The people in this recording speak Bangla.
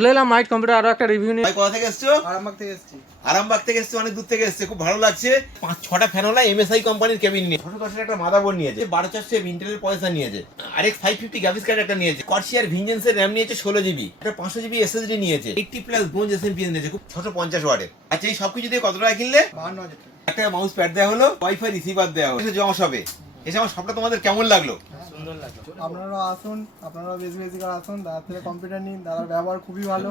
চলে এলাম মাইট কম্পিউটার আরো একটা রিভিউ নিয়ে। ভাই কোথা থেকে এসছো? আরামবাগ থেকে এসছো, অনেক দূর থেকে এসছে, খুব ভালো লাগছে। 5-6টা ফ্যানওয়ালা MSI কোম্পানির কেবিন নিয়ে 610 একটা মাদারবোর্ড নিয়েছে, 12/4 ইন্টেলের পয়সা নিয়েছে, RX 550 গ্রাফিক্স কার্ড একটা নিয়েছে, কর্সিয়ার ভিনজেন্সের র্যাম নিয়েছে 16GB, একটা 500GB SSD নিয়েছে, 80+ ব্রোঞ্জ SMPS নিয়েছে, খুব 650 ওয়াটের। আচ্ছা এই সবকিছু দিয়ে কত টাকা কিনলে? 52,000 টাকা। একটা মাউস প্যাড দেওয়া হলো, ওয়াইফাই রিসিভার দেওয়া হলো, জমা সবে। এসে আমার সবটা তোমাদের কেমন লাগলো? আপনারাও আসুন, আপনারাও বেশি বেশি করে আসুন, দাদার থেকে কম্পিউটার নিন, দাদার ব্যবহার খুবই ভালো।